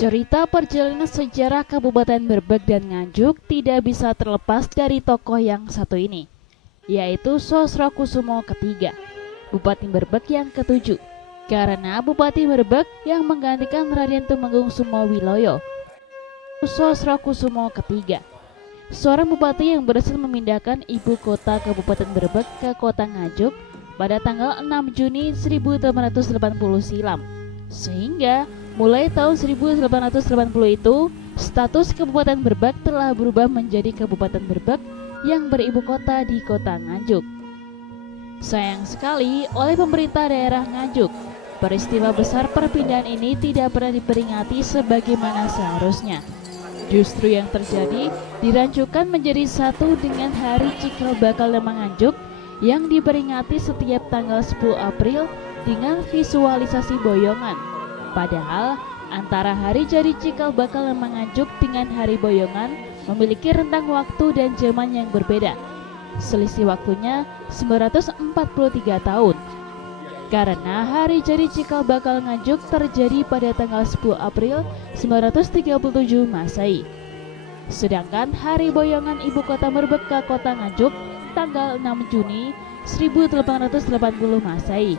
Cerita perjalanan sejarah Kabupaten Berbek dan Nganjuk tidak bisa terlepas dari tokoh yang satu ini, yaitu Sosrokusumo ketiga, Bupati Berbek yang ketujuh. Karena Bupati Berbek yang menggantikan Raden Tumenggung Sumowiloyo, Sosrokusumo ketiga, seorang bupati yang berhasil memindahkan ibu kota Kabupaten Berbek ke kota Nganjuk pada tanggal 6 Juni 1880 silam. Sehingga mulai tahun 1880 itu, status Kabupaten Berbek telah berubah menjadi Kabupaten Berbek yang beribu kota di kota Nganjuk. Sayang sekali oleh pemerintah daerah Nganjuk, peristiwa besar perpindahan ini tidak pernah diperingati sebagaimana seharusnya. Justru yang terjadi dirancukan menjadi satu dengan Hari Cikal Bakal Lemang Nganjuk yang diperingati setiap tanggal 10 April dengan visualisasi boyongan. Padahal antara hari jadi Cikal Bakal Lemang Nganjuk dengan hari boyongan memiliki rentang waktu dan zaman yang berbeda. Selisih waktunya 943 tahun. Karena hari jadi Cikal Bakal Nganjuk terjadi pada tanggal 10 April 937 Masehi. Sedangkan hari boyongan ibu kota Berbek ke kota Nganjuk tanggal 6 Juni 1880 Masehi.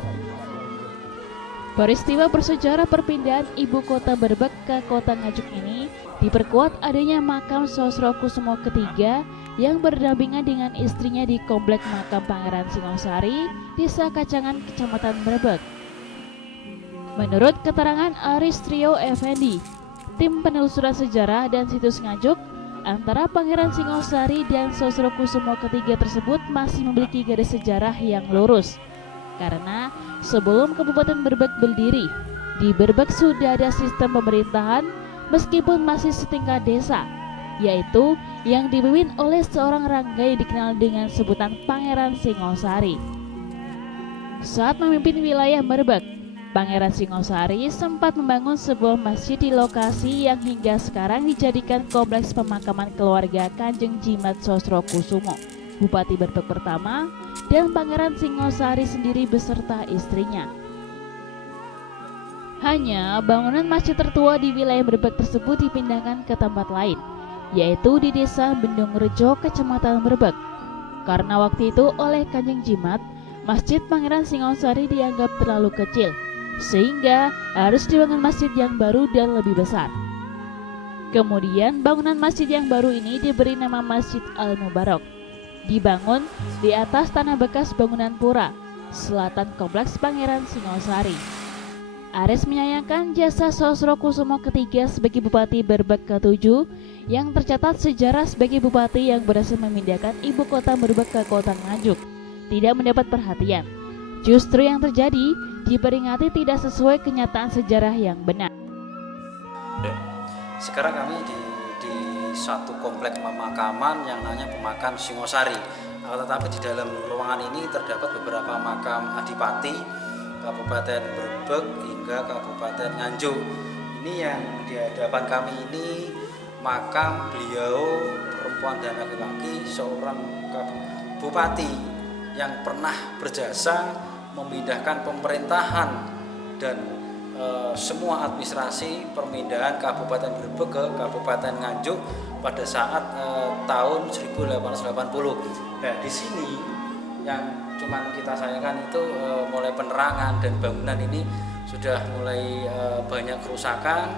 Peristiwa bersejarah perpindahan ibu kota Berbek ke kota Nganjuk ini diperkuat adanya makam Sosrokusumo ketiga yang berdampingan dengan istrinya di komplek makam Pangeran Singosari, Desa Kacangan, Kecamatan Berbek. Menurut keterangan Aris Trio Effendi, tim penelusuran sejarah dan situs Nganjuk, antara Pangeran Singosari dan Sosrokusumo ketiga tersebut masih memiliki garis sejarah yang lurus. Karena sebelum Kabupaten Berbek berdiri, di Berbek sudah ada sistem pemerintahan meskipun masih setingkat desa, yaitu yang dipimpin oleh seorang rangga yang dikenal dengan sebutan Pangeran Singosari. Saat memimpin wilayah Berbek, Pangeran Singosari sempat membangun sebuah masjid di lokasi yang hingga sekarang dijadikan kompleks pemakaman keluarga Kanjeng Jimat Sosrokusumo, Bupati Berbek pertama, dan Pangeran Singosari sendiri beserta istrinya. Hanya bangunan masjid tertua di wilayah Berbek tersebut dipindahkan ke tempat lain, yaitu di Desa Bendung Rejo, Kecamatan Berbek. Karena waktu itu oleh Kanjeng Jimat, Masjid Pangeran Singosari dianggap terlalu kecil, sehingga harus dibangun masjid yang baru dan lebih besar. Kemudian bangunan masjid yang baru ini diberi nama Masjid Al-Mubarak. Dibangun di atas tanah bekas bangunan pura, selatan kompleks Pangeran Singosari. Aris menyayangkan jasa Sosrokusumo ketiga sebagai Bupati Berbek ke-7 yang tercatat sejarah sebagai bupati yang berhasil memindahkan ibu kota Berbek ke kota Nganjuk tidak mendapat perhatian. Justru yang terjadi diperingati tidak sesuai kenyataan sejarah yang benar. Sekarang kami di satu komplek pemakaman yang namanya Pemakam Singosari. Tetapi di dalam ruangan ini terdapat beberapa makam adipati Kabupaten Berbek hingga Kabupaten Nganjuk. Ini yang di hadapan kami ini makam beliau perempuan dan laki-laki seorang bupati yang pernah berjasa memindahkan pemerintahan dan semua administrasi pemindahan Kabupaten Berbek ke Kabupaten Nganjuk pada saat tahun 1880. Nah, di sini yang cuman kita sayangkan itu mulai penerangan dan bangunan ini sudah mulai banyak kerusakan.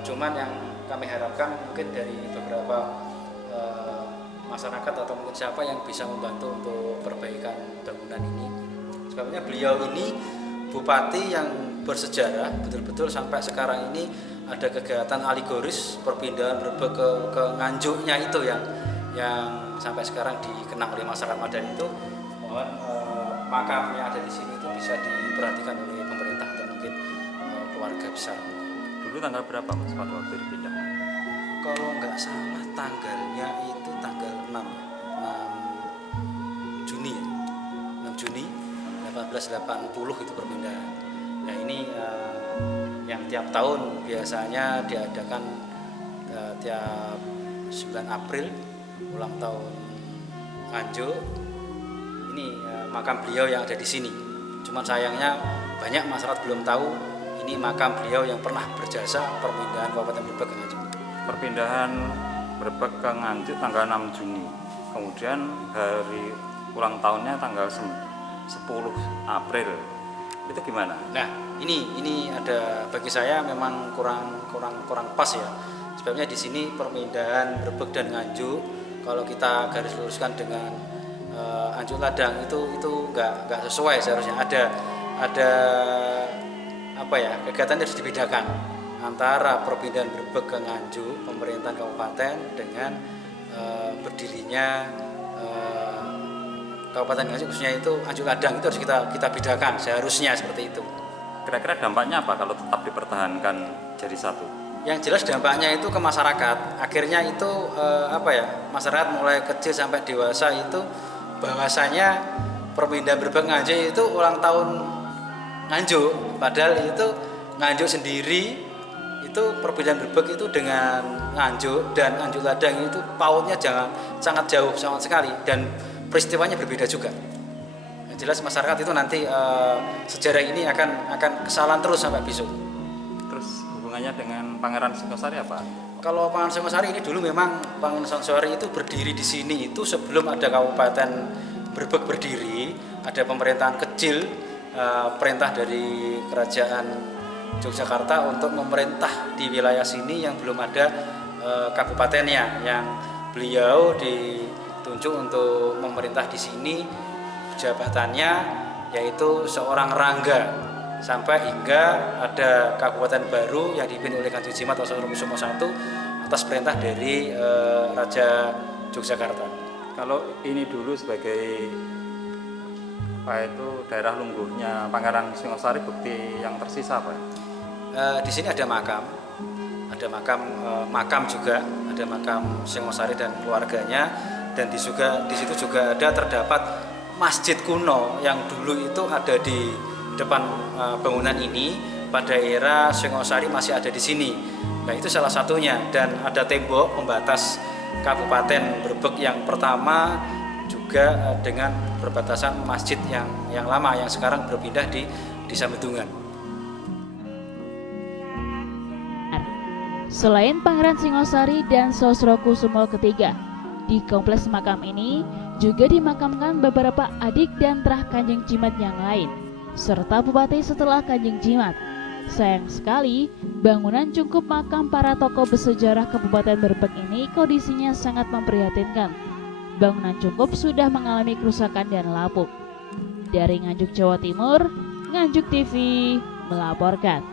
Cuman yang kami harapkan mungkin dari beberapa masyarakat atau mungkin siapa yang bisa membantu untuk perbaikan bangunan ini. Sebabnya beliau ini bupati yang bersejarah betul-betul sampai sekarang ini ada kegiatan aligoris perpindahan Berbek ke Nganjuknya itu yang sampai sekarang dikenang oleh masyarakat Madani itu. Mohon makam yang ada di sini itu bisa diperhatikan oleh pemerintah atau mungkin keluarga besar. Dulu tanggal berapa Mas pada waktu dipindah? Kalau nggak salah tanggalnya itu tanggal 6 Juni ya. 6 Juni 1880 itu perpindahan. Nah ini yang tiap tahun biasanya diadakan tiap 9 April ulang tahun Nganjuk. Ini makam beliau yang ada di sini. Cuman sayangnya banyak masyarakat belum tahu ini ini makam beliau yang pernah berjasa perpindahan Kabupaten Brebek ke Nganjuk. Perpindahan Brebek ke Nganjuk tanggal 6 Juni. Kemudian hari ulang tahunnya tanggal 10 April. Itu gimana? Nah, ini ada bagi saya memang kurang pas ya. Sebabnya di sini perpindahan Brebek dan Nganjuk, kalau kita garis luruskan dengan Anjuk Ladang itu nggak sesuai. Seharusnya ada apa ya, kegiatan harus dibedakan antara perpindahan Brebek ke Nganjuk pemerintahan kabupaten dengan berdirinya Kabupaten Nganjuk, khususnya itu Anjuk Ladang, itu harus kita bedakan, seharusnya seperti itu. Kira-kira dampaknya apa kalau tetap dipertahankan jadi satu? Yang jelas dampaknya itu ke masyarakat. Akhirnya itu masyarakat mulai kecil sampai dewasa itu bahwasanya perpindahan Brebek Nganjuk itu ulang tahun Nganjuk, padahal itu Nganjuk sendiri itu perpindahan Brebek itu dengan Nganjuk dan Anjuk Ladang itu pautnya sangat jauh sangat sekali, dan peristiwanya berbeda juga. Yang jelas masyarakat itu nanti sejarah ini akan kesalahan terus sampai besok. Terus hubungannya dengan Pangeran Singosari apa? Kalau Pangeran Singosari ini dulu memang Pangeran Singosari itu berdiri di sini itu sebelum ada Kabupaten Brebek berdiri, ada pemerintahan kecil, perintah dari Kerajaan Yogyakarta untuk memerintah di wilayah sini yang belum ada kabupatennya, yang beliau ditunjuk untuk memerintah di sini, jabatannya yaitu seorang rangga, sampai hingga ada kabupaten baru yang dipimpin oleh Kanjeng Jimat Wasrokusumo I atas perintah dari Raja Yogyakarta. Kalau ini dulu sebagai daerah lungguhnya Pangeran Singosari, bukti yang tersisa apa? Di sini ada makam juga, ada makam Singosari dan keluarganya, dan di situ juga terdapat masjid kuno yang dulu itu ada di depan bangunan ini. Pada era Singosari masih ada di sini. Nah, itu salah satunya, dan ada tembok pembatas Kabupaten Brebek yang pertama juga dengan perbatasan masjid yang lama yang sekarang berpindah di Desa Medungan. Selain Pangeran Singosari dan Sosrokusumo III, di kompleks makam ini juga dimakamkan beberapa adik dan terah Kanjeng Jimat yang lain, serta bupati setelah Kanjeng Jimat. Sayang sekali, bangunan cungkup makam para tokoh bersejarah Kabupaten Brebek ini kondisinya sangat memprihatinkan. Bangunan cungkup sudah mengalami kerusakan dan lapuk. Dari Nganjuk, Jawa Timur, Nganjuk TV melaporkan.